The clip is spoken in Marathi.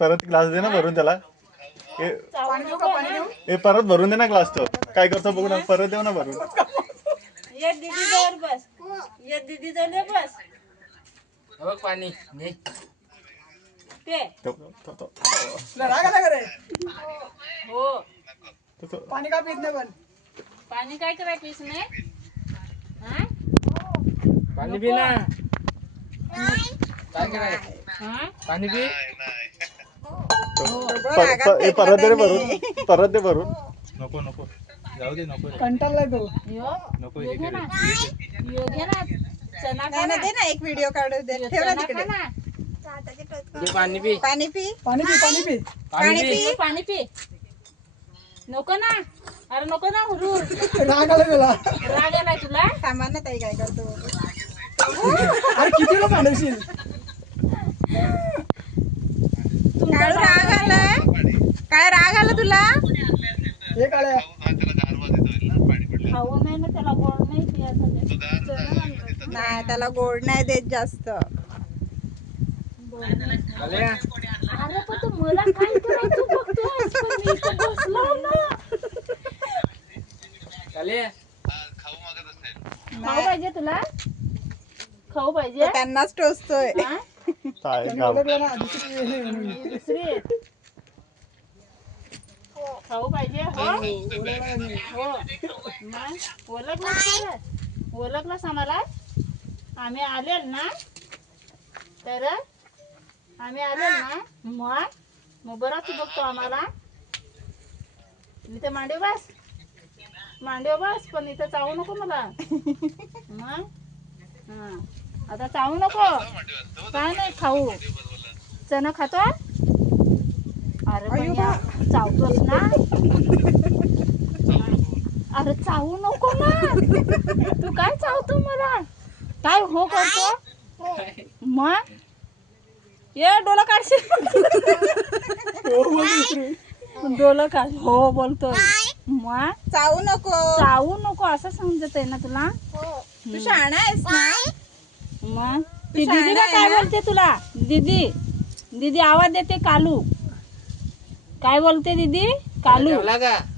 परत ग्लास दे ना भरून त्याला. ए चावू नको ना. ए परत भरून दे ना ग्लास तो. काय करतो बघू ना परत देऊ ना भरून. ये दीदी जवळ बस. ये दीदी जवळ बस. हे बघ पाणी घे. ते. तो- तो- तो- तुला राग आला का रे? हो. तो- तो- पाणी का पित नाही पण? पाणी काय कराय पीस नाही? हा? पाणी पी ना. काय करायचं? पाणी पी ए, परत दे भरून. परत दे भरून. नको नको. जाऊ दे नको रे. कंटाळलाय तो यो नको हे दे ना एक व्हिडिओ काढू दे. यो ठेव ना चना तिकडे. पाणी पी. पाणी पी. पाणी पी पाणी पी. पाणी पी. यो पाणी पी. नको ना. अरे नको ना हुरूर राग आला त्याला राग आलाय तुला? ना ताई काय करतो. अरे कितीला पाण्याशील काय राग आला तुला? हे काळ्या खाऊ नाही ना त्याला गोड नाही त्याला गोड नाही देत जास्त. आले का? अरे पण तू मला काय करायचं? बघतोस पण मी इथं बसलो ना. आले खाऊ पाहिजे तुला? खाऊ पाहिजे? त्यांनाच टोचतोय. हा? दुसरी आहे. खाऊ पाहिजे हो हो ओळखलंस आम्हाला आम्ही आलेल ना तर आम्ही आलेल ना मग मग बरं तू बघतो आम्हाला इथे मांडीव बस मांडीव बस पण इथं चावू नको मला मग हा आता चावू नको काय नाही खाऊ चणा खातो अरे पण या चावतोस ना? अरे चावू नको ना. तू काय चावतो मला? काय हो करतो? मग ये डोला काढशील. हो डोलं काढ. हो बोलतोय. मग चावू नको. चावू नको असं समजत आहे ना तुला? तू शहाणा आहेस ना? मग ती दीदीला काय? बोलते तुला? दीदी. दीदी आवाज देते कालू. काय बोलते दीदी? कालू. का?